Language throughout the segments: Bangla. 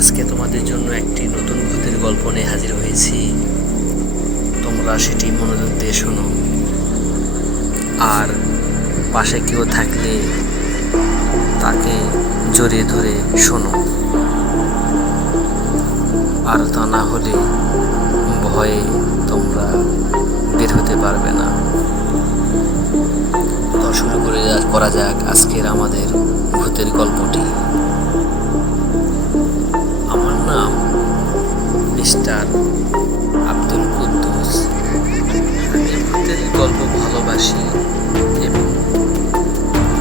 আজকে তোমাদের জন্য একটি নতুন ভূতের গল্প নিয়ে হাজির হয়েছি। তোমরা সেটি মনোযোগ দিয়ে শোনো। আর পাশে কেউ থাকলে তাকে জড়িয়ে ধরে শোনো। আর তা না হলে ভয়ে তোমরা বের হতে পারবে না। তো শুরু করে করা যাক আজকের আমাদের ভূতের গল্পটি। মিস্টার আব্দুল কুদ্দুস। আমি ভূতের গল্প ভালোবাসি এবং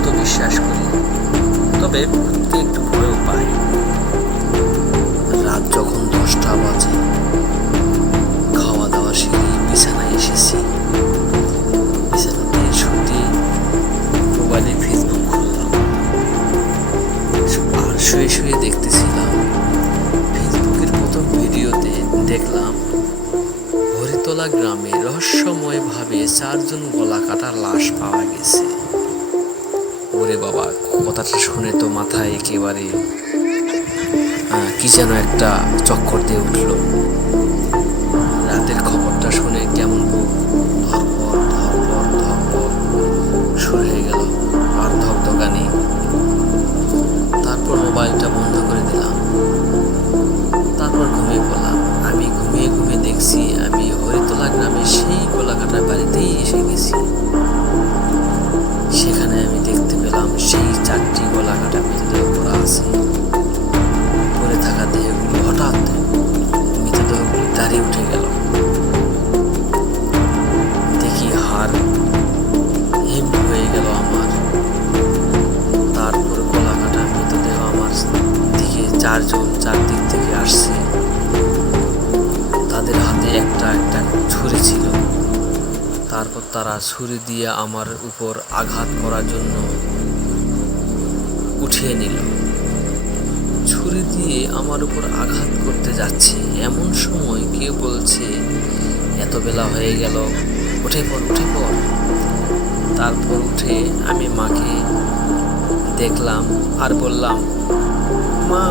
তো বিশ্বাস করি, তবে ভূতকে একটু ভয়ও পাই। দেখলাম। হরিতলা গ্রামে রহস্যময় ভাবে চারজন গলা কাটার লাশ পাওয়া গেছে। ওরে বাবা, কথাটা শুনে তো মাথায় একেবারে কি যেন একটা চক্কর দিয়ে উঠল। রাতের খবরটা সেখানে আমি দেখতে পেলাম সেই চারটি গোলাকাটা মৃতদেহ পড়া আছে। পড়ে থাকা দেহগুলো হঠাৎ মৃতদেহগুলো দাঁড়িয়ে উঠে গেল। দেখি হাড় হিম হয়ে গেল আমার। তারপর গলা কাটা মৃতদেহ আমার দিকে চারজন চারদিক থেকে আসছে। তাদের হাতে একটা একটা ছুরি ছিল। তারপর তারা ছুরি দিয়ে আমার উপর আঘাত করার জন্য উঠিয়ে নিল। ছুরি দিয়ে আমার উপর আঘাত করতে যাচ্ছে। এমন সময় কেউ বলছে, এত বেলা হয়ে গেল, উঠে পড় উঠে পড়। তারপর উঠে আমি মাকে দেখলাম আর বললাম, মা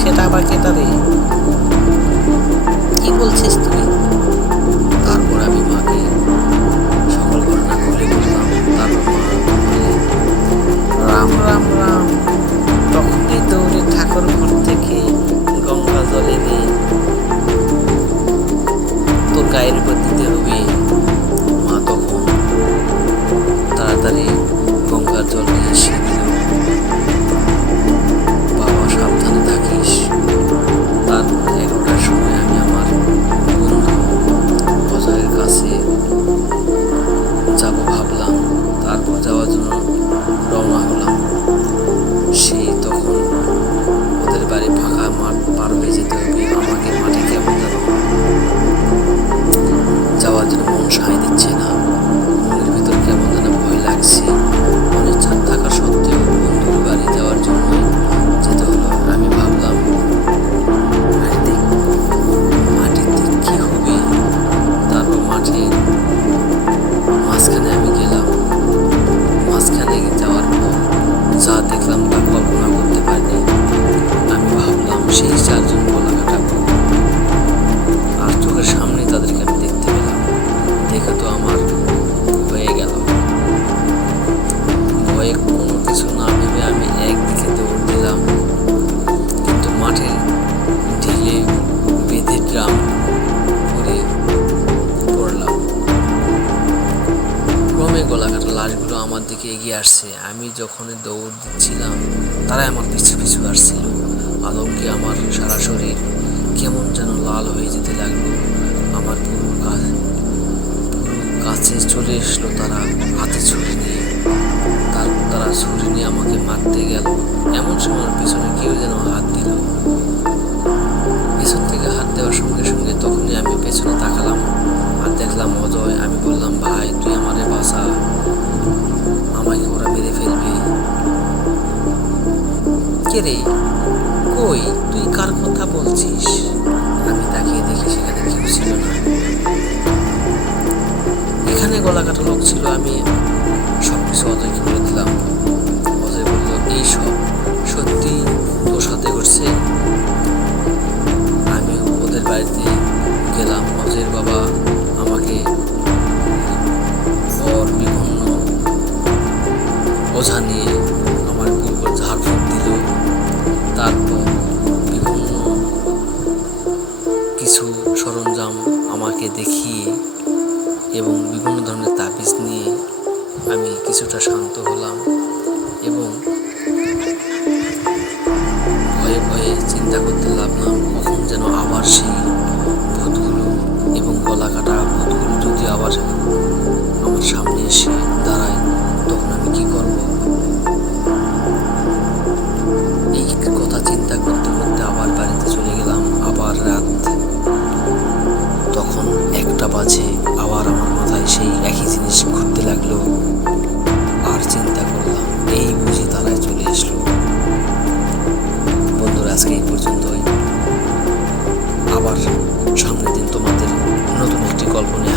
সেটা আবার কেটা দেয় কি বলছিস তুই? লাশগুলো আমার দিকে এগিয়ে আসছে। আমি যখন দৌড় দিচ্ছিলাম, তারাই আমার পিছু পিছু আসছিল। আলমকে আমার সারা শরীর কেমন যেন লাল হয়ে যেতে লাগল। আমার পুরো কাছে চলে এসলো তারা হাতে ছুরি নিয়ে। তারপর তারা ছুরি নিয়ে আমাকে মারতে গেল। এমন সময় পেছনে কেউ যেন হাত দিল। পেছন থেকে হাত দেওয়ার সঙ্গে সঙ্গে তখনই আমি পেছনে তাকালাম। কই? কিছুটা শান্ত হলাম এবং ভয়ে ভয়ে চিন্তা করতে লাগলাম, কখন যেন আবার সেই ভূতগুলো এবং গলা কাটা ভূতগুলো যদি আবার আমার সামনে এসে দাঁড়ায়, তখন আমি কি করব? এই কথা চিন্তা করতে করতে আবার বাড়িতে চলে গেলাম, আবার রাত। তখন একটা বাজে আবার সামনের দিন তোমাদের নতুন একটি গল্প নিয়ে